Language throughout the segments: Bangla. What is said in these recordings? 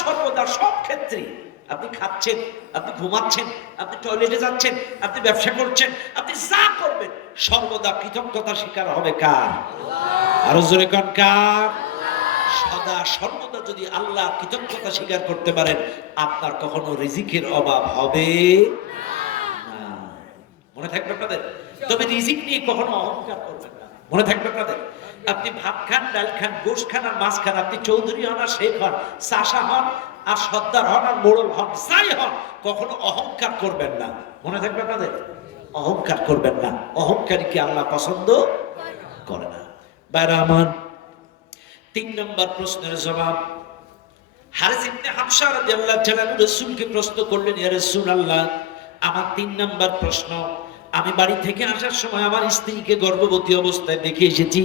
সর্বদা সব ক্ষেত্রে আপনি খাচ্ছেন, আপনি ঘুমাচ্ছেন, আপনি টয়লেটে যাচ্ছেন, আপনি ব্যবসা করছেন, আপনি যা করবেন সর্বদা কৃতজ্ঞতা স্বীকার হবে কার? আরো জোরে কোন কার? সদা সর্বদা যদি আল্লাহ কৃতজ্ঞতা স্বীকার করতে পারেন, আপনার কখনো রিজিকের অভাব হবে না। মনে থাকবে আপনাদের? তবে রিজিক নিয়ে কখনো অহংকার করবেন না। মনে থাকবে আপনাদের? আপনি ভাত খান, ডাল খান, গোশত খান আর মাছ খান, আপনি চৌধুরী হন আর শেখ হন, চাষা হন আর সর্দার হন আর মোড়ল হন, যাই হন, কখনো অহংকার করবেন না। মনে থাকবে আপনাদের? অহংকার করবেন না। অহংকারীকে আল্লাহ পছন্দ করে না। বাইরে আমার ৩ নম্বর প্রশ্নের জবাব, হারিস ইবনে হামসা রাদিয়াল্লাহু তাআলা রাসূলকে প্রশ্ন করলেন, ইয়া রাসূলুল্লাহ, আমার ৩ নম্বর প্রশ্ন, আমি বাড়ি থেকে আসার সময় আমার স্ত্রীকে গর্ভবতী অবস্থায় দেখে এসেছি।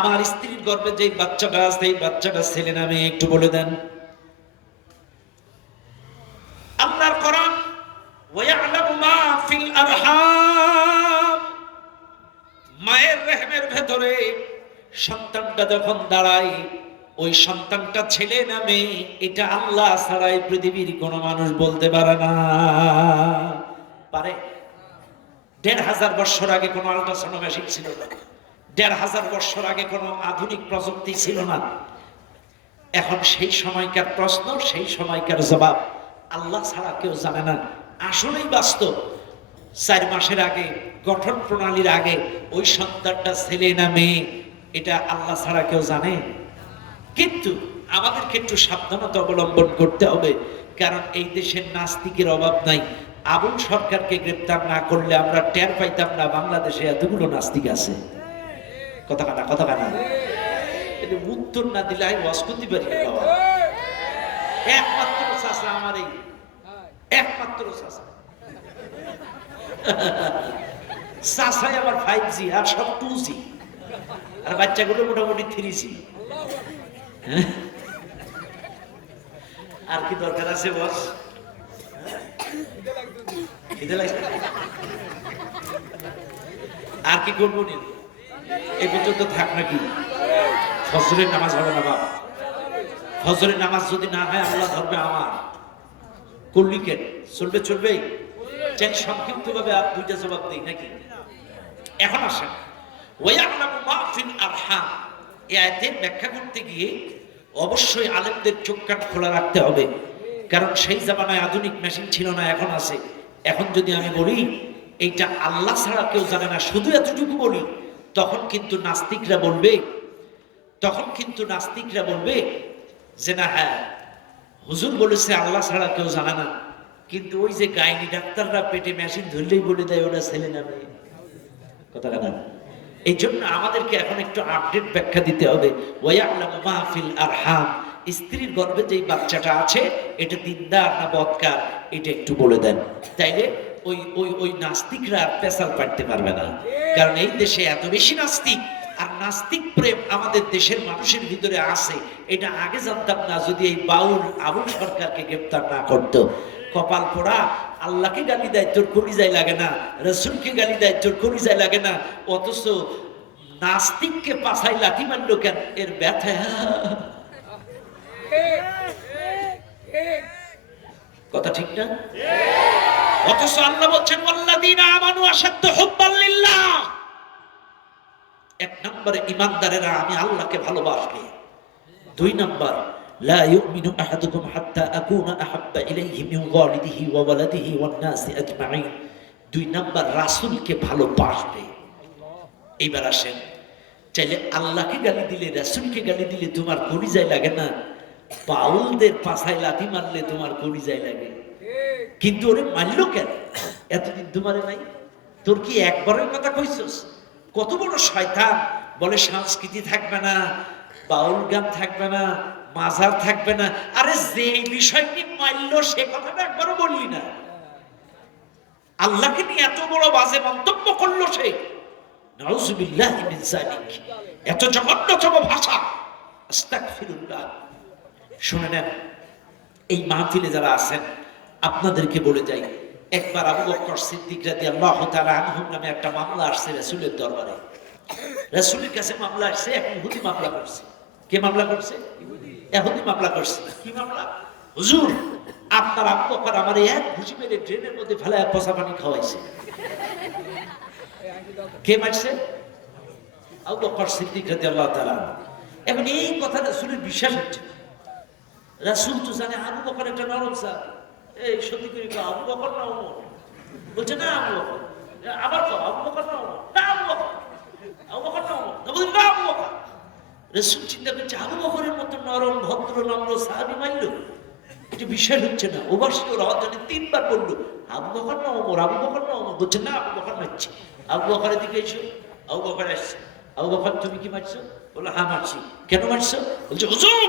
আমার স্ত্রীর গর্ভে যে বাচ্চাটা আছে, এই বাচ্চাটা ছেলে না মেয়ে একটু বলে দেন। আল্লাহর কোরআন, ওয়া ইয়ালামু মা ফিল আরহাম, মায়ের রেহমের ভেতরে সন্তানটা যখন দাঁড়ায়, ওই সন্তানটা ছেলে না মেয়ে এটা আল্লাহ ছাড়াই পৃথিবীর কোন মানুষ বলতে পারে না। পারে? ১৫০০ বছর আগে কোনো আল্ট্রাসাউন্ড মেশিন ছিল না, ১৫০০ বছর আগে কোনো আধুনিক প্রযুক্তি ছিল না। এখন সেই সময়কার প্রশ্ন, সেই সময়কার জবাব আল্লাহ ছাড়া কেউ জানে না। আসলেই বাস্তব, ৪ মাসের আগে, গঠন প্রণালীর আগে ওই সন্তানটা ছেলে না মেয়ে এটা আল্লাহ ছাড়া কেউ জানে। কিন্তু আমাদেরকে একটু সাবধানতা অবলম্বন করতে হবে, কারণ এই দেশের নাস্তিকের অভাব নাই। আবুল সরকারকে গ্রেপ্তার না করলে আমরা টের পাইতাম না বাংলাদেশে এতগুলো নাস্তিক আছে। কথা কানা, কথা কানা। এটা উত্তর না দিলে আমি ওয়াজ করতে পারি না বাবা। একমাত্র চাচা আমার, এই একমাত্র চাচা। চাচাই আমার 5G আর সব 2G, আর বাচ্চাগুলো মোটামুটি 3G। আর কি দরকার আছে বস? আর কি করবো? এই পর্যন্ত থাক নাকি? ফজরের নামাজ হবে না বাবা। ফজরের নামাজ যদি না হয় আল্লাহ ধরবে আমার। করলি কেন? চলবে চলবে। চাই সংক্ষিপ্ত ভাবে আর 2টা জবাব দিই নাকি? এখন আসেন, ওয়ায়ালামু মা ফিল আরহাম, এই আয়াতের ব্যাখ্যা করতে গিয়ে অবশ্যই আলেমদের চোখ কান খোলা রাখতে হবে, কারণ সেই জামানায় আধুনিক মেশিন ছিল না, এখন আছে। এখন যদি আমি বলি এইটা আল্লাহ ছাড়া কেউ জানে না, শুধু এতটুকু বলি, তখন কিন্তু নাস্তিকরা বলবে, যে না, হ্যাঁ হুজুর বলেছে আল্লাহ ছাড়া কেউ জানে না, কিন্তু ওই যে গাইনি ডাক্তাররা পেটে মেশিন ধরলেই বলে দেয় ওটা ছেলে না মেয়ে। কথা কথা। এই জন্য আমাদেরকে এখন একটু আপডেট ব্যাখ্যা দিতে হবে। ওয়ায়ালামু মা ফিল আরহাম, স্ত্রীর গর্ভে যেই বাচ্চাটা আছে এটা দিনদার না বদকার এটা একটু বলে দেন। তাইলে ওই ওই ওই নাস্তিকরা আর পেশাল পাড়তে পারবে না, কারণ এই দেশে এত বেশি নাস্তিক আর নাস্তিক প্রেম আমাদের দেশের মানুষের ভিতরে আছে। এটা আগে জানতাম না, যদি এই বাউল আবুল সরকারকে গ্রেফতার না করতো। কপাল পোড়া, আল্লাহকে গালি দেয় তোর কলিজায় লাগে না, রসুলকে গালি দেয় তোর কলিজায় লাগে না, অথচ নাস্তিককে পাছায় লাথি মারলো কেন? এর ব্যথা। কথা ঠিক না? অথচ আল্লাহ বলছেন ওয়াল্লাযীনা আমানু আশাদ্দু হুব্বান লিল্লাহ, 1 নম্বরে ঈমানদারেরা আমি আল্লাহকে ভালোবাসবে। 2 নম্বর, লা ইউমিনু আহাদুকুম হাত্তা আকুনা আহাব্বা ইলাইহি মিন ওয়ালিদিহি ওয়া ওয়ালাদিহি ওয়ান নাসি আজমাইন। 2 নম্বর, রাসূলকে ভালোবাসবে। এইবার আসেন, চাইলে আল্লাহকে গালি দিলে, রাসূলকে গালি দিলে তোমার কলিজায় লাগে না, বাউলদের পাছায় লাথি মারলে তোমার কলিজায় লাগে। কিন্তু ওরে মারলো কেন? এতদিন তোমারে নাই, তোর কি একবারের কথা কইছস? কত বড় শয়তান! বলে সংস্কৃতি থাকবে না, বাউল গান থাকবে না, মাজার থাকবে না। আরে যে বিষয়টি মারলো সে কথাটা একবারও বললি না। আল্লাহকে নিয়ে এত বড় বাজে মন্তব্য করলো সে, নাউযুবিল্লাহি মিন যালিক, এত জঘন্যতম ভাষা, আস্তাগফিরুল্লাহ। শুনে নেন, এই মাহফিলে যারা আছেন আপনাদেরকে বলে যাই, একবার আবু বকর সিদ্দিক রাদিয়াল্লাহু তাআলা আনহু নামে একটা মামলা আসছে রাসূলের দরবারে। রাসূলের কাছে মামলা আসছে, এক ইহুদি মামলা করছে। কে মামলা করছে? ইহুদি মামলা করছে। কি মামলা? হুজুর আপনার আবু বকর আমার এক ঘুষি মেরে ড্রেনের মধ্যে ফেলায় পচা পানি খাওয়াইছে। কে মারছে? আবু বকর সিদ্দিক রাদিয়াল্লাহু তাআলা। এখন এই কথা রাসূলের বিশ্বাস হচ্ছে। রাসূল তো জানে আবু বকর একটা নরম স্যার। এই সত্যি করে আবু বকর না ওমর? বলছে না আবু বকর। আবার তো আবু বকর না ওমর? না আবু বকর। আবু বকর না ওমর? না বলছে না আবু বকর। রাসূল চিন্তা করছে আবু বকরের মতো নরম ভদ্র নম্র সাহাবী মাইল, এটা বিশ্বাস হচ্ছে না। ওবাসী ওরা জানে তিনবার বললো আবু বকর না ওমর, আবু বকর না ওমর। বলছে না আবু বকর মারছে। আবু বকরের দিকে এসো। আবু বকর আসছে। আবু বকর তুমি কি মারছো? বললো হ্যাঁ মারছি। কেন মারছো? বলছে হুজুর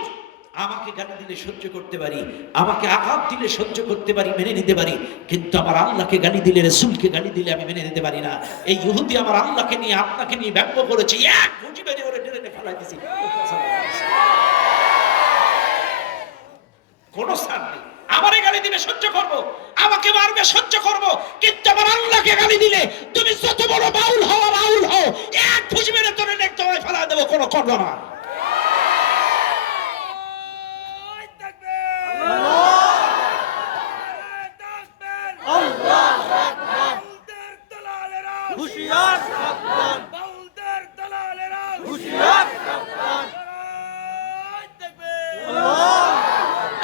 আমাকে গালি দিলে সহ্য করতে পারি, আমাকে আঘাত দিলে সহ্য করতে পারি, মেনে নিতে পারি, কিন্তু আমার আল্লাহকে গালি দিলে, রাসূলকে গালি দিলে আমি মেনে নিতে পারি না। এই ইহুদি আমার আল্লাহকে নিয়ে আপনাকে নিয়ে ব্যঙ্গ করেছে, এক ঘুষি মেরে ওরে ডেরে ফেলাই দিয়েছি। কোনো ছাড় নেই। আমারে গালি দিলে সহ্য করব, আমাকে মারবে সহ্য করব, কিন্তু আমার আল্লাহকে গালি দিলে তুমি যত বড় বাউল হও বাউল হও, এক ঘুষি মেরে তোরে নেক তোমায় ফেলা দেব, কোনো করব না।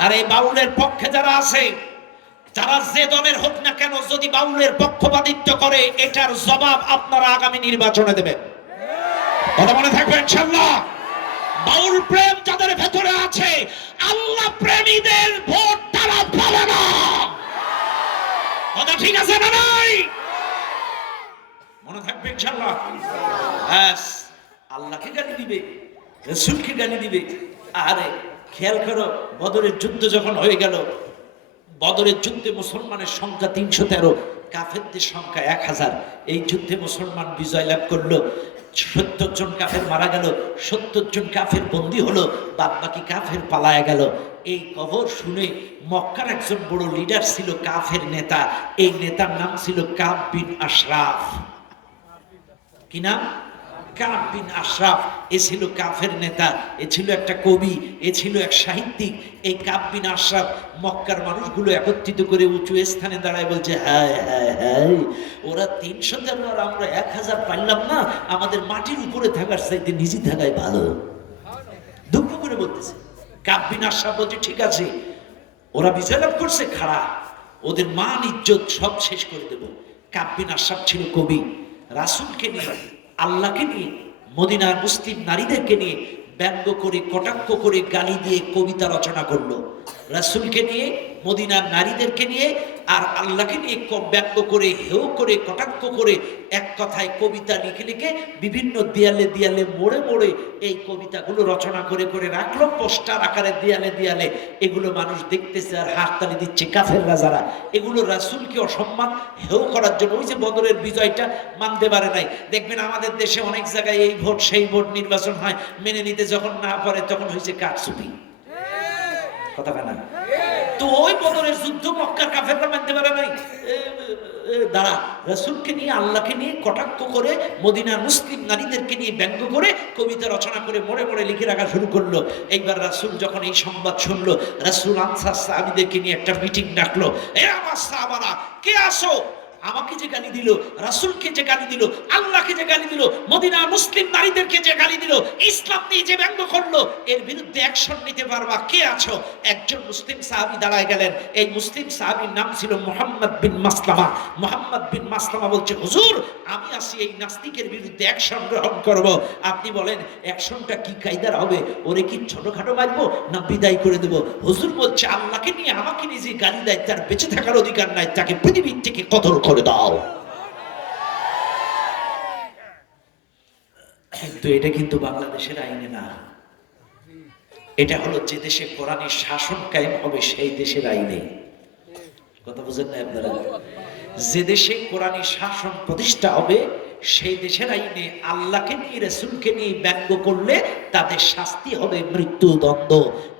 আর এই বাউলের পক্ষে যারা আছে, যারা যে দলের হোক না কেন, যদি বাউলের পক্ষপাতিত্ব করে এটার জবাব আপনারা আগামী নির্বাচনে দেবেন। কথা মনে থাকবে ইনশাআল্লাহ। বাউল প্রেম যাদের ভেতরে আছে, আল্লাহ প্রেমীদের ভোট তারা পাবে না। কথা ঠিক আছে না নাই? মনে থাকবে ইনশাআল্লাহ। ব্যাস আল্লাহকে গালি দিবে, রাসূলকে গালি দিবে। আরে খেয়াল করো, বদরের যুদ্ধ যখন হয়ে গেল, বদরের যুদ্ধে মুসলমানের সংখ্যা ৩১৩, কাফেরদের সংখ্যা ১০০০। এই যুদ্ধে মুসলমান বিজয় লাভ করলো। ৭০ জন কাফের মারা গেল, ৭০ জন কাফের বন্দী হলো, বাদ বাকি কাফের পালায়া গেল। এই খবর শুনে মক্কার একজন বড় লিডার ছিল, কাফের নেতা। এই নেতার নাম ছিল কাব বিন আশরাফ। কি নাম? কাব বিন আশরাফ। এ ছিল কাফের নেতা, এ ছিল একটা কবি, এ ছিল এক সাহিত্যিক। এই কাব বিন আশরাফ মক্কার মানুষগুলো একত্রিত করে উঁচু স্থানে দাঁড়ায় বলছে, হ্যাঁ হ্যাঁ হ্যাঁ, ওরা ৩০০ আর আমরা ১০০০ পারলাম না, আমাদের মাটির উপরে থাকার চাইতে নিচে থাকাই ভালো। দুঃখ করে বলতেছে। কাব বিন আশরাফ বলছে ঠিক আছে, ওরা বিজয় লাভ করছে, খাড়া, ওদের মান ইজ্জত সব শেষ করে দেব। কাব বিন আশরাফ ছিল কবি। রাসূলকে নিয়ে, আল্লাহকে নিয়ে, মদিনার মুসলিম নারীদেরকে নিয়ে ব্যঙ্গ করে, কটাক্ষ করে, গালি দিয়ে কবিতা রচনা করলো। রাসূলকে নিয়ে, মদিনার নারীদেরকে নিয়ে আর আল্লাহকে নিয়ে ব্যঙ্গ করে, হেও করে, কটাক্ষ করে, এক কথায় কবিতা লিখে লিখে বিভিন্ন দেয়ালে দেয়ালে, মোড়ে মোড়ে এই কবিতাগুলো রচনা করে করে রাখলো পোস্টার আকারে দেয়ালে দেয়ালে। এগুলো মানুষ দেখতেছে আর হাততালি দিচ্ছে কাফেররা যারা। এগুলো রাসূলকে অসম্মান, হেও করার জন্য। ওই যে বদরের বিজয়টা মানতে পারে নাই। দেখবেন আমাদের দেশে অনেক জায়গায় এই ভোট সেই ভোট নির্বাচন হয়, মেনে নিতে যখন না পারে তখন হয়েছে কারচুপি। কথা কেন? তো ওই বদরের যুদ্ধ মক্কার কাফেররা মানতে পারে নাই। দাঁড়া, রাসূলকে নিয়ে, আল্লাহকে নিয়ে কটাক্ষ করে, মদিনার মুসলিম নারীদেরকে নিয়ে ব্যঙ্গ করে কবিতা রচনা করে মোড়ে মোড়ে লিখে রাখা শুরু করলো। এইবার রাসূল যখন এই সংবাদ শুনলো, রাসূল আনসার সাহাবীদেরকে নিয়ে একটা মিটিং ডাকলো। এ আমার সাহাবারা, কে আসো? আমাকে যে গালি দিল, রাসূলকে যে গালি দিল, আল্লাহকে যে গালি দিল, মদিনার মুসলিম নারীদেরকে যে গালি দিল, ইসলাম নিয়ে যে ব্যঙ্গ করলো, এর বিরুদ্ধে অ্যাকশন নিতে পারবা, কে আছো? একজন মুসলিম সাহাবী দাঁড়ায় গেলেন। এই মুসলিম সাহাবীর নাম ছিল মুহাম্মদ বিন মাসলামা। মুহাম্মদ বিন মাসলামা বলছে, হুজুর আমি আসি এই নাস্তিকের বিরুদ্ধে অ্যাকশন গ্রহণ করব। আপনি বলেন অ্যাকশনটা কি কায়দার হবে? ওরে কি ছোটখাটো মারবো না বিদায় করে দেব? হুজুর বলছে, আল্লাহকে নিয়ে আমাকে নিয়ে যে গালি দেয় তার বেঁচে থাকার অধিকার নাই, তাকে পৃথিবীর থেকে কতল করে দাও। কিন্তু এটা কিন্তু বাংলাদেশের আইনে না। এটা হলো যে দেশে কোরআনের শাসন কায়েম হবে সেই দেশের আইনে। কথা বুঝেন না আপনারা? যে দেশে কোরআনের শাসন প্রতিষ্ঠা হবে সেই দেশের আইনে আল্লাহকে নিয়ে, রাসূলকে নিয়ে ব্যঙ্গ করলে তাদের শাস্তি হবে মৃত্যুদণ্ড।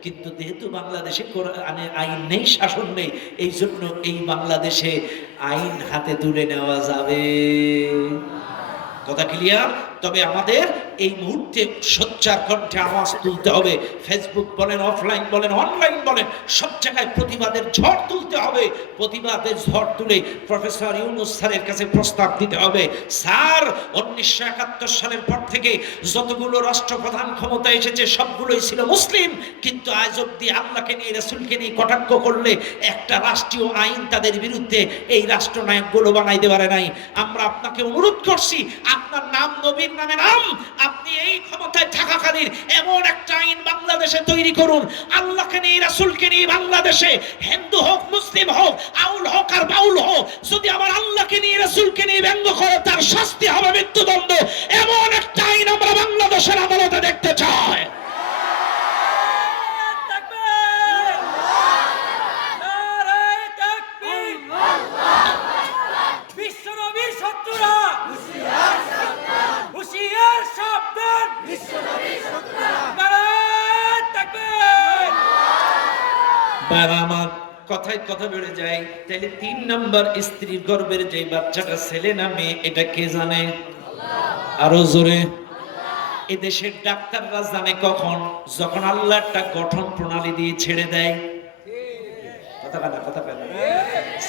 কিন্তু যেহেতু বাংলাদেশে কোরআনের আইন নেই, শাসন নেই, এই জন্য এই বাংলাদেশে আইন হাতে তুলে নেওয়া যাবে। কথা ক্লিয়ার? তবে আমাদের এই মুহূর্তে সোচ্চার কণ্ঠে আওয়াজ তুলতে হবে। ফেসবুক বলেন, অফলাইন বলেন, অনলাইন বলেন, সব জায়গায় প্রতিবাদের ঝড় তুলতে হবে। প্রতিবাদের ঝড় তুলে প্রফেসর ইউনূস স্যারের কাছে প্রস্তাব দিতে হবে, স্যার 1971 সালের পর থেকে যতগুলো রাষ্ট্রপ্রধান ক্ষমতায় এসেছে সবগুলোই ছিল মুসলিম, কিন্তু আজ অব্দি আল্লাহকে নিয়ে রাসূলকে নিয়ে কটাক্ষ করলে একটা রাষ্ট্রীয় আইন তাদের বিরুদ্ধে এই রাষ্ট্রনায়কগুলো বানাইতে পারে নাই। আমরা আপনাকে অনুরোধ করছি, আপনার নাম নবীর নামে নাম, আপনি এই ক্ষমতায় থাকাকালীন এমন একটা আইন বাংলাদেশে তৈরি করুন, আল্লাহকে নিয়ে রাসূলকে নিয়ে বাংলাদেশে হিন্দু হোক মুসলিম হোক আউল হোক আর বাউল হোক, যদি আমার আল্লাহকে নিয়ে রাসূলকে নিয়ে ব্যঙ্গ করে তার শাস্তি হবে মৃত্যুদণ্ড। এমন একটা আইন আমরা বাংলাদেশের আদালতে দেখতে চাই। আমার কথায় কথা বেড়ে যায়, তাহলে 3 নাম্বার স্ত্রীর গর্ভের যে বাচ্চাটা ছেলে না মেয়ে এটা কে জানে? আরো জোরে। এদেশের ডাক্তাররা জানে কখন? যখন আল্লাহ একটা গঠন প্রণালী দিয়ে ছেড়ে দেয়। কথা বলে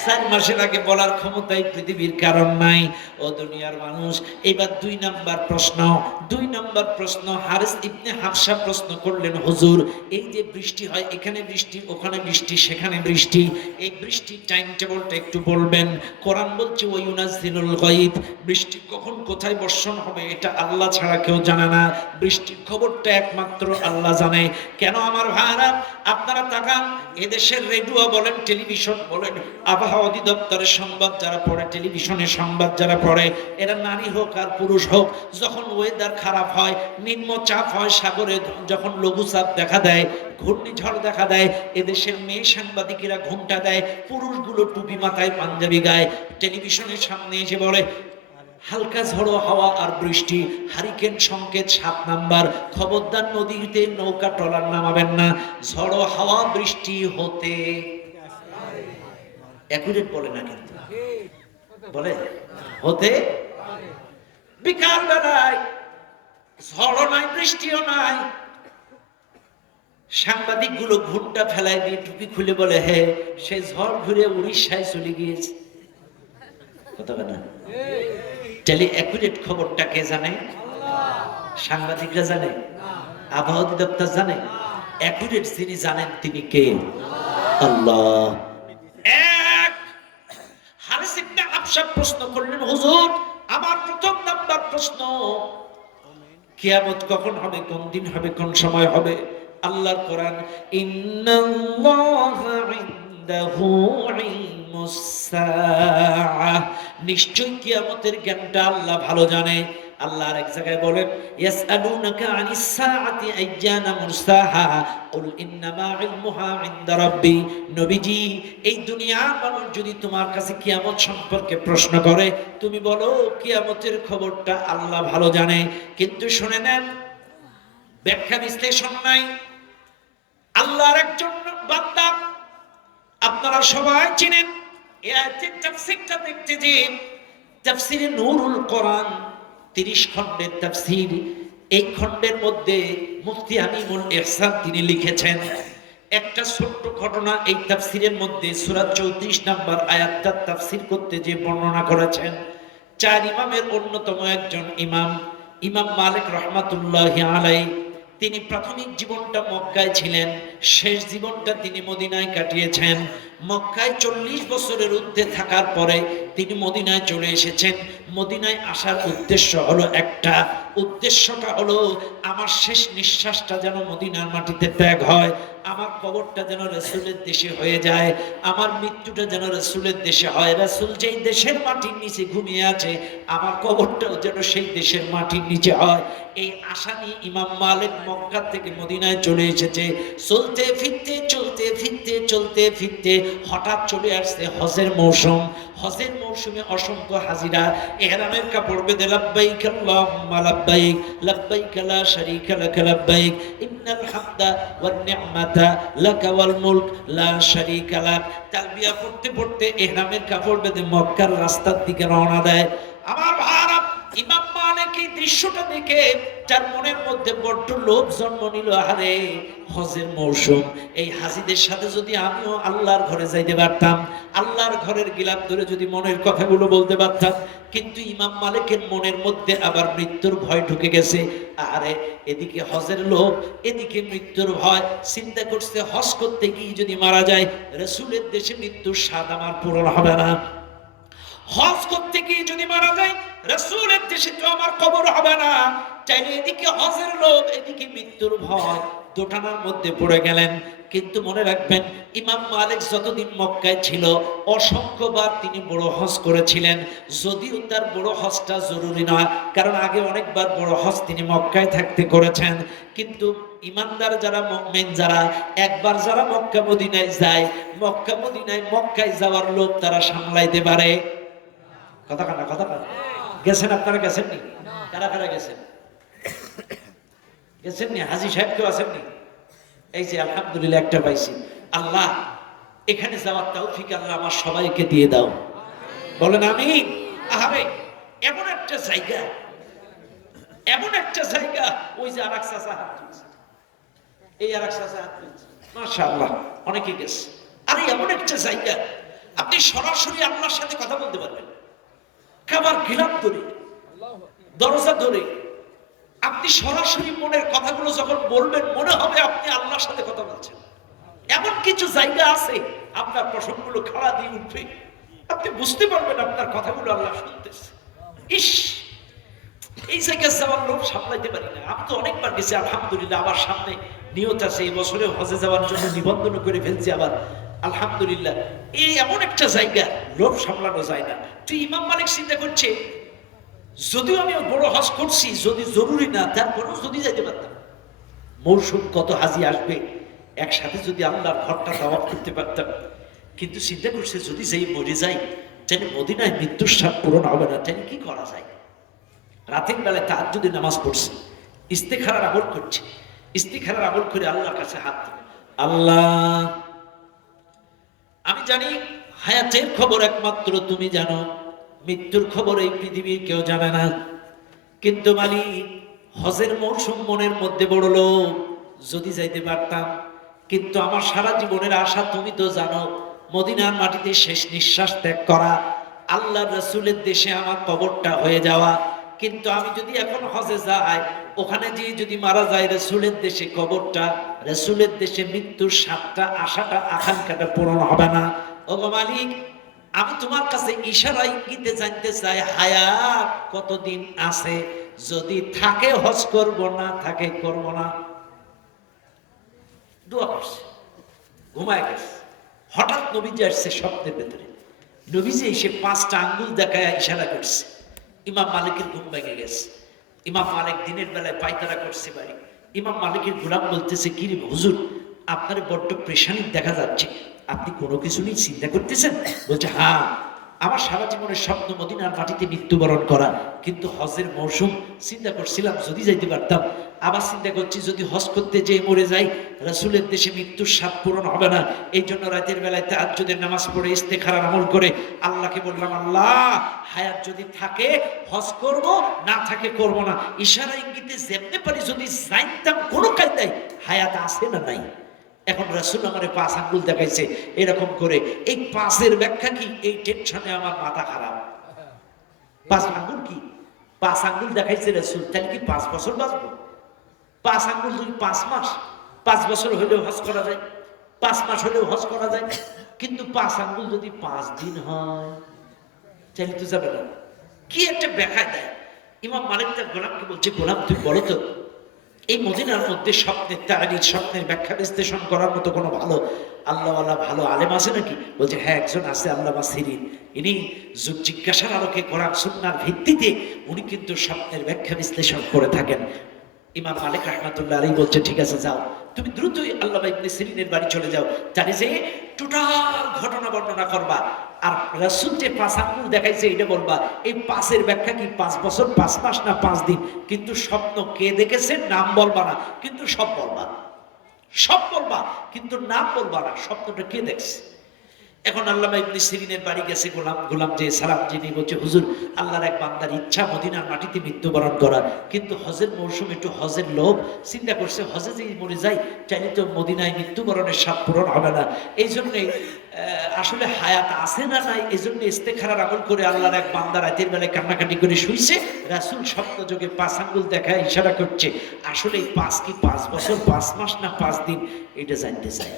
4 মাসের আগে বলার ক্ষমতাই পৃথিবীর কারণ নাই। ও দুনিয়ার মানুষ, এবার 2 নাম্বার প্রশ্ন হারিস ইবনে হাফসা প্রশ্ন করলেন, হুজুর এই যে বৃষ্টি হয়, এখানে বৃষ্টি ওখানে বৃষ্টি সেখানে বৃষ্টি, এই বৃষ্টির টাইম টেবিলটা একটু বলবেন। কোরআন বলছে ওয়ায়ুনাজ্জিলুল গায়ব, বৃষ্টি কখন কোথায় বর্ষণ হবে এটা আল্লাহ ছাড়া কেউ জানে না, বৃষ্টির খবরটা একমাত্র আল্লাহ জানে। কেন আমার ভাইরা আপনারা তাকান, এদেশের রেডিও বলেন টেলিভিশন বলেন, আবহাওয়া অধিদপ্তরের সংবাদ যারা পড়ে, টেলিভিশনের সংবাদ যারা পড়ে, এরা নারী হোক আর পুরুষ হোক, যখন ওয়েদার খারাপ হয়, নিম্নচাপ হয়, সাগরে যখন লঘুচাপ দেখা দেয়, ঘূর্ণিঝড় দেখা দেয়, এদেশের মেয়ে সাংবাদিকেরা ঘুমটা দেয়, পুরুষগুলো টুপি মাথায় পাঞ্জাবি গায়ে টেলিভিশনের সামনে এসে বলে হালকা ঝড়ো হাওয়া আর বৃষ্টি, হারিকেন সংকেত 7 নাম্বার, খবরদার নদীতে নৌকা ট্রলার নামাবেন না, ঝড়ো হাওয়া বৃষ্টি হতে। অ্যাকুরেট বলে না, কিন্তু বলে হতে। বিকাল বেলায় ঝড়ও নাই বৃষ্টিও নাই, সাংবাদিক গুলো ঘুরটা ফেলাই দিয়ে টুপি খুলে বলে হে সে ঝড় ঘুরে উড়িষ্যায় চলে গিয়েছে। কথা না, টেলি অ্যাকুরেট খবরটা কে জানে? সাংবাদিকরা জানে? আবহাওয়া অধিদপ্তর জানে? অ্যাকুরেট যিনি জানেন তিনি কে? আল্লাহ। হারিস ইবনে হাফসা প্রশ্ন করলেন, হুজুর আমার 1 নাম্বার প্রশ্ন, কিয়ামত কখন হবে, কোন দিন হবে, কোন সময় হবে? আল্লাহর কোরআন, ইন্নাল্লাহা ইনদাহু ইলমুস সাআহ, নিশ্চয় কিয়ামতের জ্ঞানটা আল্লাহ ভালো জানে। আল্লাহ আরেক জায়গায় বলেন, ইয়াসআলুনাকা আনিস সাআতি আইয়ানা মুরসাহা কুল ইন্নামা ইলমুহা ইনদা রাব্বি। নবীজি, এই দুনিয়ার মানুষ যদি তোমার কাছে কিয়ামত সম্পর্কে প্রশ্ন করে, তুমি বলো কিয়ামতের খবরটা আল্লাহ ভালো জানে। কিন্তু শুনে নেন, ব্যাখ্যা বিশ্লেষণ নাই। আল্লাহর একজন বান্দা আপনারা সবাই চিনেন, এই আয়াতের তাফসীরটা দেখতে যে তাফসীরে নূরুল কোরআন 30 খণ্ডের তাফসীর, এই খণ্ডের মধ্যে মুফতি হামিমুল ইহসান তিনি লিখেছেন একটা ছোট্ট ঘটনা। এই তাফসীরের মধ্যে সূরা 34 নম্বর আয়াতটা তাফসীর করতে যে বর্ণনা করেছেন, 4 ইমামের অন্যতম একজন ইমাম মালিক রাহমাতুল্লাহি আলাইহি, তিনি প্রাথমিক জীবনটা মক্কায় ছিলেন, শেষ জীবনটা তিনি মদিনায় কাটিয়েছেন। মক্কায় 40 বছরের ঊর্ধ্বে থাকার পরে তিনি মদিনায় চলে এসেছেন। মদিনায় আসার উদ্দেশ্য হলো একটা, উদ্দেশ্যটা হলো আমার শেষ নিঃশ্বাসটা যেন মদিনার মাটিতে ত্যাগ হয়, আমার কবরটা যেন রাসূলের দেশে হয়ে যায়, আমার মৃত্যুটা যেন রাসূলের দেশে হয়। রাসূল যেই দেশের মাটির নিচে ঘুমিয়ে আছে, আমার কবরটাও যেন সেই দেশের মাটির নিচে হয়। এই আশা নিয়ে ইমাম মালিক মক্কা থেকে মদিনায় চলে এসেছে। চলতে ফিরতে হঠাৎ চলে আসছে হজের মৌসুম। হজের মৌসুমে অসংখ্য হাজিরা ইহরামের কাপড় বেঁধে লাব্বাইক আল্লাহুম্মা লাব্বাইক, লাব্বাইক লা শারীকা লাক লাব্বাইক, ইন্নাল হামদা ওয়ান নি'মাতা লাকা ওয়াল মুলক লা শারীকা লাক। তালবিয়া পড়তে পড়তে ইহরামের কাপড় বেঁধে মক্কার রাস্তার দিকে রওনা দেয়। আমার ভাইরা, ইমাম মালিক এই দৃশ্যটা দেখে যার মনের মধ্যে বড্ড লোভ জন্ম নিল, আরে হজের মৌসুম, এই হাজিদের সাথে যদি আমিও আল্লাহর ঘরে যাইতে পারতাম, আল্লাহর ঘরের গিলাপ ধরে যদি মনের কথাগুলো বলতে পারতাম। কিন্তু ইমাম মালিকের মনের মধ্যে আবার মৃত্যুর ভয় ঢুকে গেছে। আরে এদিকে হজের লোভ, এদিকে মৃত্যুর ভয়। চিন্তা করছে হজ করতে গিয়ে যদি মারা যায়, রাসূলের দেশে মৃত্যুর স্বাদ আমার পূরণ হবে না। হজ করতে গিয়ে যদি মারা যায়, রাসূলের দেশে তো আমার কবর হবে না। চাইলে এদিকে হজের লোভ, এদিকে মৃত্যুর ভয়, দোটানার মধ্যে পড়ে গেলেন। কিন্তু মনে রাখবেন, ইমাম মালিক যতদিন মক্কায় ছিল অসংখ্যবার তিনি বড় হজ করেছিলেন। যদিও তার বড় হজটা জরুরি নয়, কারণ আগে অনেকবার বড় হজ তিনি মক্কায় থাকতে করেছেন। কিন্তু ইমানদার যারা, মুমিন যারা, একবার যারা মক্কা মদিনায় যায়, মক্কা মদিনায় মক্কায় যাওয়ার লোভ তারা সামলাইতে পারে। কথা কানা কথা কানা গেছেন আপনারা? গেছেন নি? কারা কারা গেছেন? গেছেন নি? হাজী সাহেব কেউ আছেন নি? এই যে আলহামদুলিল্লাহ একটা পাইছি। আল্লাহ এখানে যাওয়ার তৌফিক আল্লাহ আমার সবাইকে দিয়ে দাও, বলেন আমিন। আরে এমন একটা জায়গা, এমন একটা জায়গা, ওই যে আরেক চাচা হাত তুলছে, এই আরেক চাচা হাত তুলছে, মাশাআল্লাহ অনেকে গেছে। আরে এমন একটা জায়গা, আপনি সরাসরি আল্লাহর সাথে কথা বলতে পারবেন। খাবার গিলাপ ধরে, দরজা ধরে আপনি সরাসরি মনের কথাগুলো যখন বলবেন, মনে হবে আপনি আল্লাহর সাথে কথা বলছেন। এমন কিছু জায়গা আছে, আপনার প্রসঙ্গগুলো খাড়া দিয়ে উঠবে, আপনি বুঝতে পারবেন আপনার কথাগুলো আল্লাহ শুনতেছে। ইস, এই জায়গায় যাওয়ার লোক সামলাইতে পারি না। আমি তো অনেকবার গেছি আলহামদুলিল্লাহ। আমার সামনে নিয়ত আছে এই বছরে হজে যাওয়ার জন্য, নিবন্ধন করে ফেলছি আবার আলহামদুলিল্লাহ। এই এমন একটা জায়গা, লোভ সামলানো যায় না। তুই ইমাম মালিক চিন্তা করছে, যদিও আমি বড় হজ করছি, যদি জরুরি না, তারপরেও যদি যাইতে পারতাম। মৌসুম কত হাজি আসবে, একসাথে যদি আল্লাহর ঘরটা তাওয়াফ করতে পারতাম। কিন্তু চিন্তা করছে যদি যেই মরে যাই, তাহলে মদিনায় মৃত্যুর স্বাদ পূরণ হবে না, তাহলে কি করা যায়? রাতের বেলায় তাহাজ্জুদের নামাজ পড়ছে, ইস্তেখারার আমল করছে, ইস্তেখারার আমল করে আল্লাহর কাছে হাত তুলে, আল্লাহ আমি জানি হায়াতের খবর একমাত্র তুমি জানো, মৃত্যুর খবর এই পৃথিবীর কেউ জানে না। কিন্তু মালিক হজের মৌসুম মনের মধ্যে বড় লোক, যদি যাইতে পারতাম। কিন্তু আমার সারা জীবনের আশা তুমি তো জানো, মদিনার মাটিতে শেষ নিঃশ্বাস ত্যাগ করা, আল্লাহর রাসূলের দেশে আমার কবরটা হয়ে যাওয়া। কিন্তু আমি যদি এখন হজে যাই, ওখানে গিয়ে যদি মারা যায় রাসূলের দেশে, কবরটা রাসূলের দেশে, মৃত্যুর স্বাদটা, আশাটা, আকাঙ্ক্ষাটা পূরণ হবে না। ওগো মালিক, আমি তোমার কাছে ইশারায় ইঙ্গিতে জানতে চাই, হায়াত কতদিন আছে? যদি থাকে হজ করব, না থাকে করব না। দোয়া করছে, ঘুমায় গেছে। হঠাৎ নবীজি আসছে স্বপ্নের ভেতরে। নবীজি এসে 5টা আঙ্গুল দেখায় ইশারা করছে। ইমাম মালিকের ঘুম ভেঙে গেছে। ইমাম মালিক দিনের বেলায় পায়তারা করছে বাড়ি। ইমাম মালিকের গোলাম বলতেছে, কি রে হুজুর, আপনার বড্ড প্রেশানি দেখা যাচ্ছে, আপনি কোনো কিছু নিয়ে চিন্তা করতেছেন? বলছে, হ্যাঁ, আমার সারা জীবনের স্বপ্ন মদিনার মাটিতে মৃত্যুবরণ করা, কিন্তু হজের মৌসুম, চিন্তা করছিলাম যদি যাইতে পারতাম। আবার চিন্তা করছি যদি হজ করতে যেয়ে মরে যাই, রাসূলের দেশে মৃত্যুর স্বাদ পূরণ হবে না। এই জন্য রাতের বেলায় তাহাজ্জুদের নামাজ পড়ে, ইস্তেখারার আমল করে আল্লাহকে বললাম, আল্লাহ হায়াত যদি থাকে হজ করব, না থাকে করব না। ইশারা ইঙ্গিতে যেমনে পারি যদি জানতাম কোনো কায়দায় হায়াত আছে না নাই। এখন রাসূল আমারে 5 আঙ্গুল দেখাইছে এরকম করে। এই 5-এর ব্যাখ্যা কি? এই টেনশনে আমার মাথা খারাপ। 5 আঙ্গুল কি? 5 আঙ্গুল দেখাইছে রাসূল, তাহলে কি 5 বছর বাঁচবো? 5 আঙ্গুল যদি 5 মাস, 5 বছর হলেও হজ করা যায়, 5 মাস হলেও হজ করা যায়। কিন্তু 5 আঙ্গুল যদি 5 দিন হয়, তাহলে তো যাবে না। কি একটা ব্যাখ্যা দেয়। ইমাম মালিক তার গোলামকে বলছে, গোলাম তুই বলো তো, এই মদিনার মধ্যে স্বপ্নের তারিখ, স্বপ্নের ব্যাখ্যা বিশ্লেষণ করার মতো কোনো ভালো আল্লাহওয়ালা ভালো আলেম আছে নাকি? বলছে, হ্যাঁ একজন আছে, আল্লামা সিরিন। ইনি যুগ জিজ্ঞাসার আলোকে কোরআন সুন্নাহর ভিত্তিতে উনি কিন্তু স্বপ্নের ব্যাখ্যা বিশ্লেষণ করে থাকেন। ইমাম মালিক রাহমাতুল্লাহ আলাইহি বলছে, ঠিক আছে যাও, তুমি দ্রুতই আল্লামা ইবনে সিরিনের বাড়ি চলে যাও, জানি যে টোটাল ঘটনা বর্ণনা করবা। আর রাসূল যে 5 আঙ্গুল দেখাইছে এটা বলবা। এই 5-এর ব্যাখ্যা কি 5 বছর, 5 মাস না 5 দিন? কিন্তু স্বপ্ন কে দেখেছে নাম বলবা না, কিন্তু সব বলবা। সব বলবা, কিন্তু নাম বলবা না, স্বপ্নটা কে দেখছে। এখন আল্লামা ইবনে সিরিনের বাড়ি গেছে গোলাম যে সালাম যিনি বলছে, হুজুর আল্লাহর এক বান্দার ইচ্ছা মদিনার মাটিতে মৃত্যুবরণ করা, কিন্তু হজের মৌসুম একটু হজের লোভ, চিন্তা করছে হজে যে মরে যায় চাইলে তো মদিনায় মৃত্যুবরণের স্বাদ পূরণ হবে না, এই জন্যে আসলে হায়াত আছে না নাই, এই জন্য ইস্তেখারার আমল করে আল্লাহর এক বান্দা রাতের বেলায় কান্নাকাটি করে শুইছে, রাসূল স্বপ্ন যোগে 5 আঙ্গুল দেখায় ইশারা করছে, আসলে এই 5 কি 5 বছর 5 মাস না 5 দিন এটা জানতে চায়।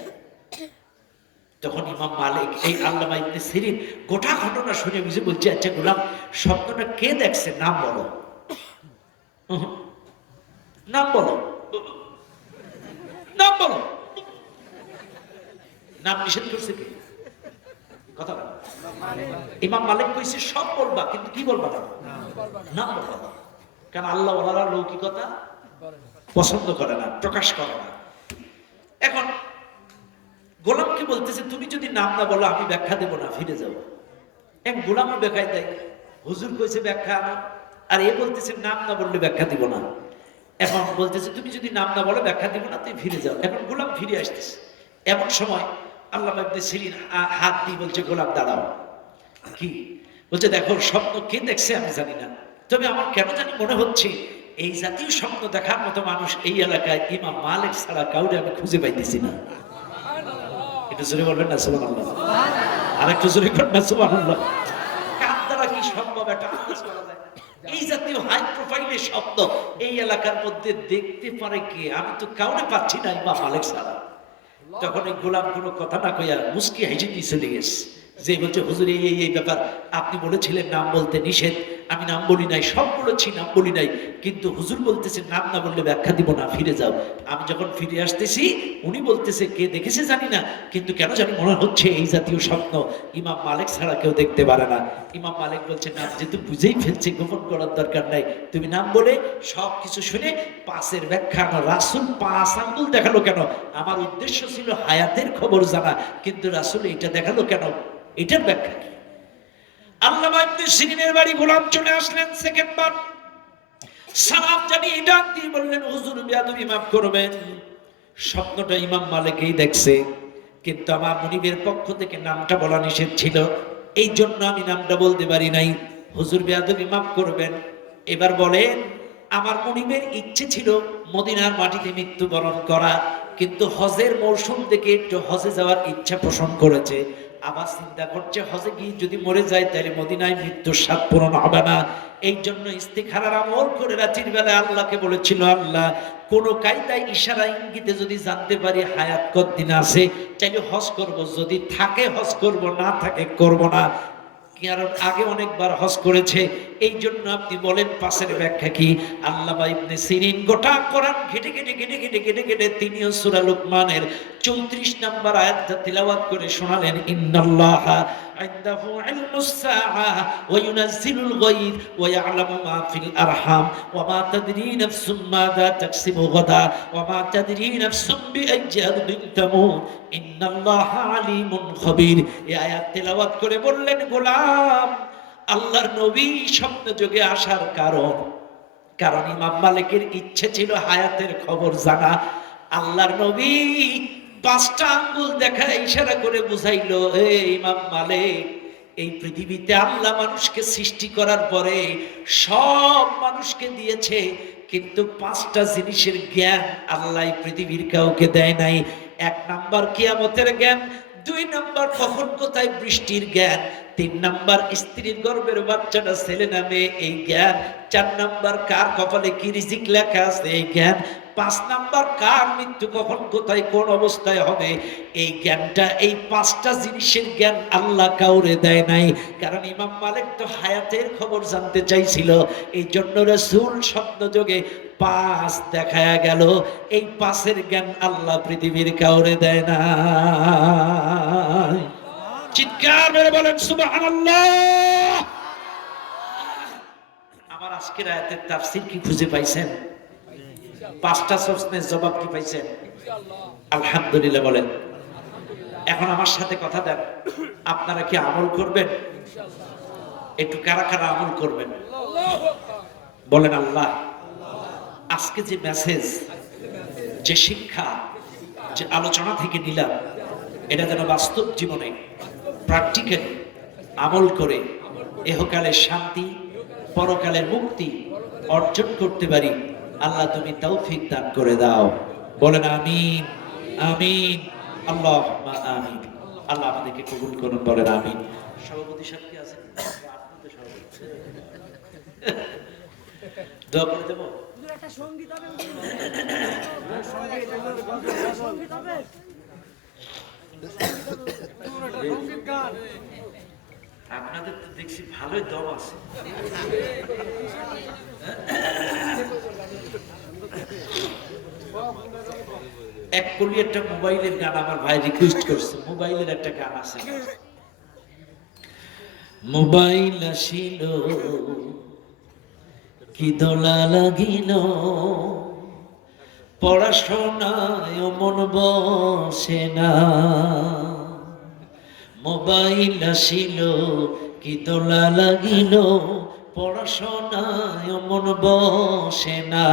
তখন ইমাম মালিক এই আল্লামা ইবনে সিরিন গোটা ঘটনা শুনে বুঝে বলছে, আচ্ছা গোলাম স্বপ্নটা কে দেখছে, নাম বলো, নাম বলো, নাম বলো। নাম নিষেধ করছে কি? কথা বলো। ইমাম মালিক কইছে সব বলবা, কিন্তু কি বলবা না, নাম বলবা না। কারণ আল্লাহ ওয়ালারা লৌকিকতা পছন্দ করে না, প্রকাশ করে না। এখন গোলামকে বলতেছে, তুমি যদি নাম না বলো আমি ব্যাখ্যা দেবো না, ফিরে যাবো। এক গোলামও ব্যাখ্যা দেয়, হুজুর কইছে ব্যাখ্যা আনো, আর এ বলতেছে নাম না বললে ব্যাখ্যা দিব না। এখন বলতেছে তুমি যদি নাম না বলো ব্যাখ্যা দিব না, তুই ফিরে যাও। এখন গোলাম ফিরে আসতেছে, এমন সময় আল্লামা ইবনে সিরিন হাত দিয়ে বলছে, গোলাম দাঁড়াও। কি বলছে? দেখো স্বপ্ন কে দেখছে আমি জানি না, তবে আমার কেন জানি মনে হচ্ছে এই জাতীয় স্বপ্ন দেখার মতো মানুষ এই এলাকায় ইমাম মালিক ছাড়া কাউরে আমি খুঁজে পাইতেছি না। একটু জোরে বলবেন না সুবহানাল্লাহ, আর একটু জোরে করবেন না সুবহানাল্লাহ। কার দ্বারা কি সম্ভব এটা আন্দাজ করা যায়? এই জাতীয় হাই প্রোফাইলের স্বপ্ন এই এলাকার মধ্যে দেখতে পারে কে? আমি তো কাউরে পাচ্ছি না ইমাম মালিক ছাড়া। তখন এই গোলাম কোনো কথা না কইয়া মুস্কি হাসি দিয়ে চলে গেছে, যে বলছে হুজুর এই ব্যাপার, আপনি বলেছিলেন নাম বলতে নিষেধ, আমি নাম বলি নাই, সব বলেছি নাম বলি নাই, কিন্তু হুজুর বলতেছে নাম না বললে ব্যাখ্যা দিব না, ফিরে যাও। আমি যখন ফিরে আসতেছি উনি বলতেছে কে দেখেছে জানি না, কিন্তু কেন জানি মনে হচ্ছে এই জাতীয় স্বপ্ন ইমাম মালিক ছাড়া কেউ দেখতে পারে না। ইমাম মালিক বলছে, নাম যেহেতু বুঝেই ফেলছে, গোপন করার দরকার নাই, তুমি নাম বলে সব কিছু শুনে 5-এর ব্যাখ্যা আনো। রাসূল 5 আঙ্গুল দেখালো কেন? আমার উদ্দেশ্য ছিল হায়াতের খবর জানা, কিন্তু রাসূল এটা দেখালো কেন, এটার ব্যাখ্যা কি? আল্লামা ইবনে সিরিনের বাড়ি গোলাম চলে আসলেন, সেকেন্ড বার সালাম জানিয়ে ডাক দিয়ে বললেন, হুজুর বেয়াদবি মাফ করবেন, স্বপ্নটা ইমাম মালিকই দেখছে, কিন্তু আমার মুনিবের পক্ষ থেকে নামটা বলা নিষেধ ছিল, এই জন্য আমি নামটা বলতে পারি নাই, হুজুর বেয়াদবি মাফ করবেন। এবার বলেন, আমার মুনিবের ইচ্ছে ছিল মদিনার মাটিতে মৃত্যুবরণ করা, কিন্তু হজের মৌসুম থেকে একটু হজে যাওয়ার ইচ্ছা পোষণ করেছে, আবার চিন্তা করছে হজে গিয়ে যদি মরে যায় তাহলে মদিনায় মৃত্যুর স্বাদ পূরণ হবে না, এই জন্য ইস্তিখারার আমল করে রাতের বেলায় আল্লাহকে বলেছিল, আল্লাহ কোন কায়দায় ইশারা ইঙ্গিতে যদি জানতে পারি হায়াত কতদিন আছে চাইলে হজ করব, যদি থাকে হজ করব, না থাকে করব না। কারণ আগে অনেকবার হজ করেছে, এই জন্য আপনি বলেন 5-এর ব্যাখ্যা কি? আল্লামা ইবনে সিরিন গোটা কোরআন ঘেটে তিনিও সূরা লুকমানের 34 নম্বর আয়াতটা তিলাওয়াত করে শোনালেন, ইন্নাল্লাহা ইনদাহু ইলমুস সাআহ ওয়া ইউনাজ্জিলুল গায়ব ওয়া ইয়ালামু মা ফিল আরহাম ওয়া মা তাদরি নাফসুম মাযা তাকসিবু গাদা ওয়া মা তাদরি নাফসুম বিআইয়ি আরদিন তামুত ইন্নাল্লাহা আলিমুন খাবীর। এই আয়াত তিলাওয়াত করে বললেন, গোলাম আল্লাহর নবী স্বপ্ন যোগে আসার কারণ ইমাম মালিকের ইচ্ছে ছিল হায়াতের খবর জানা। আল্লাহর নবী 5টা আঙ্গুল দেখা ইশারা করে বুঝাইলো, ইমাম মালিক, এই পৃথিবীতে আল্লাহ মানুষকে সৃষ্টি করার পরে সব মানুষকে দিয়েছে, কিন্তু 5টা জিনিসের জ্ঞান আল্লাহ পৃথিবীর কাউকে দেয় নাই। 1 নাম্বার কিয়ামতের জ্ঞান, 2 নাম্বার কখন কোথায় বৃষ্টির জ্ঞান, 3 নাম্বার স্ত্রীর গর্ভের বাচ্চাটা ছেলে না মেয়ে এই জ্ঞান, 4 নাম্বার কার কপালে কি রিজিক লেখা আছে এই জ্ঞান, 5 নাম্বার কার মৃত্যু কখন কোথায় কোন অবস্থায় হবে এই জ্ঞানটা। এই 5টা জিনিসের জ্ঞান আল্লাহ কাউরে দেয় নাই, কারণ ইমাম মালিক তো হায়াতের খবর জানতে চাইছিল, এই জন্য রাসূল স্বপ্ন যোগে 5 দেখায়া গেল। এই 5-এর জ্ঞান আল্লাহ পৃথিবীর কাউরে দেয় না। চিৎকার মেরে বলেন সুবহানাল্লাহ। আমার আজকের আয়াতের তাফসীর কি খুঁজে পাইছেন? 5টা প্রশ্নের জবাব কি পাইছেন? আলহামদুলিল্লাহ বলেন। এখন আমার সাথে কথা দেন, আপনারা কি আমল করবেন? একটু কারা কারা আমল করবেন বলেন? আল্লাহ আজকে যে মেসেজ, যে শিক্ষা, যে আলোচনা থেকে নিলাম, এটা যেন বাস্তব জীবনে প্র্যাকটিক্যালি আমল করে এহকালের শান্তি পরকালের মুক্তি অর্জন করতে পারি। আল্লাহ তুমি তৌফিক দান করে দাও, বলেন আমিন আমিন আল্লাহুম্মা আমিন। আল্লাহ আমাদেরকে কবুল করুন, বলেন আমিন। সভাপতি সাহেব কি আছেন? আপনাদের সভাপতি দোয়া করে দেব। আপনাদের তো দেখছি ভালোই দম আছে। এক কলি একটা মোবাইলের গান আমার ভাই রিকোয়েস্ট করছে, মোবাইলের একটা গান আছে। মোবাইল আসিল কি দোলা লাগিল, পড়াশোনায় মন বসে না। মোবাইল আসিল কি দোলা লাগিল, পড়াশোনায় মন বসে না।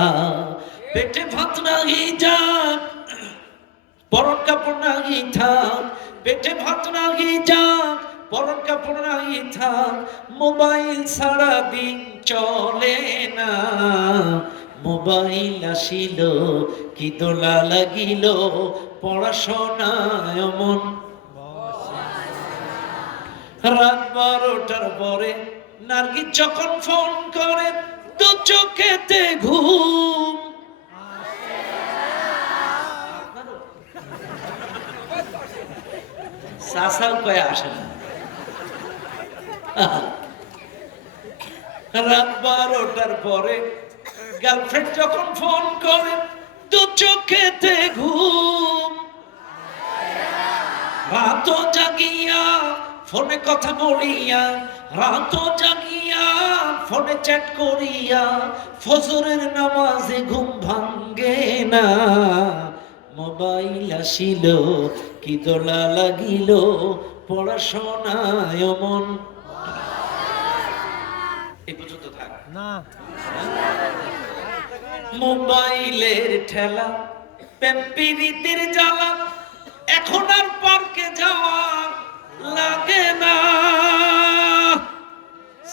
পেটে ভাত নাহি যাক, পরন কাপড় নাহি থাক, পেটে ভাত নাহি যাক, পরন কাপড় নাহি থাক, মোবাইল সারা দিন চলে না। মোবাইল আসিল কি দোলা লাগিল, পড়াশোনায় মন। রাত 12টার পরে নার্গিস যখন ফোন করে, তো চোখেতে ঘুম। সাসাও কয়ে আসে না। রাত 12টার পরে গার্লফ্রেন্ড যখন ফোন করে, তো চোখেতে ঘুম। রাত জাগিয়া ফোনে কথা বলিয়া, রাত জাগিয়া ফোনে চ্যাট করিয়া, ফজরের নামাজে ঘুম ভাঙ্গে না। মোবাইল আসিল কি দোলা লাগিল, পড়াশোনায় মন। এই পর্যন্ত থাক না। মোবাইলের ঠেলা, প্রেম প্রীতির জ্বালা, এখন আর পার্কে যাওয়া লাগে না।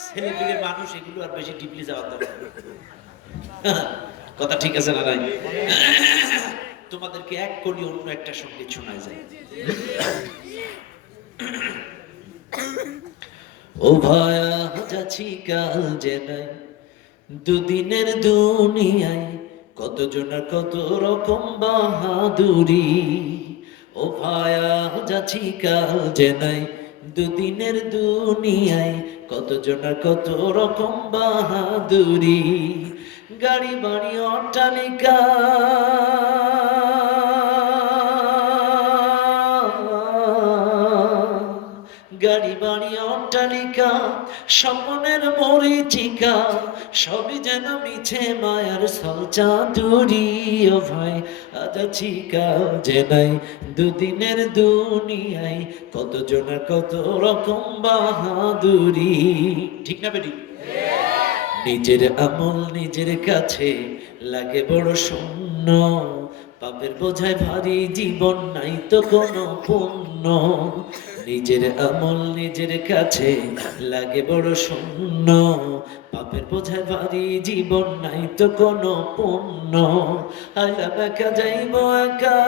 ছেলেপিলে মানুষ এগুলো আর বেশি ডিপলি যাওয়ার দরকার। কথা ঠিক আছে না নাই? তোমাদেরকে এক কলি অন্য একটা সঙ্গীত শোনা যায়। ও ভায়া যাচ্ছি কাল যে নাই, দুদিনের দুনিয়ায় কতজনের কত রকম বাহাদুরি। ও ভায়া যাচ্ছি কাল যে নাই, দুদিনের দুনিয়ায় কতজনের কত রকম বাহাদুরি। গাড়ি বাড়ি অট্টালিকা, গাড়ি বাড়ি অট্টালিকা, স্বপ্নের মরীচিকা, সবই যেন মিছে মায়ার ছলচাতুরি। ও ভাই আজ আছি কাল যে নাই, দুদিনের দুনিয়ায় কতজনের কত রকম বাহাদুরি। ঠিক না বেটি? নিজের আমল নিজের কাছে লাগে বড় শূন্য, পাপের বোঝায় ভারী জীবন নাই তো কোনো পুণ্য। নিজের আমল নিজের কাছে লাগে বড় শূন্য, পাপের বোঝায় ভারী জীবন নাই তো কোনো পুণ্য। আইলাম একা যাইব একা,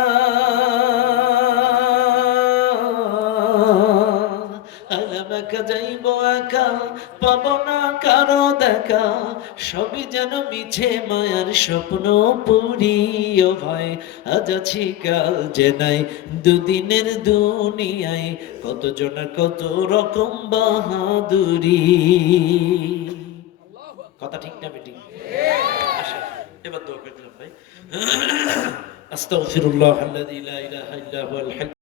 আইলাম একা যাইব একা, পাবো না কারো দেখা, সবই যেন মিছে মায়ার স্বপ্ন পুরি। ও ভাই আজ আছি কাল যে নাই, দুদিনের দুনিয়ায় কতজনের কত রকম বাহাদুরি। কথা ঠিক না বেটি? আসেন এবার দোয়া করে দিলাম ভাই। আস্তাগফিরুল্লাহ আল্লাযী লা ইলাহা ইল্লা হুয়াল হাই।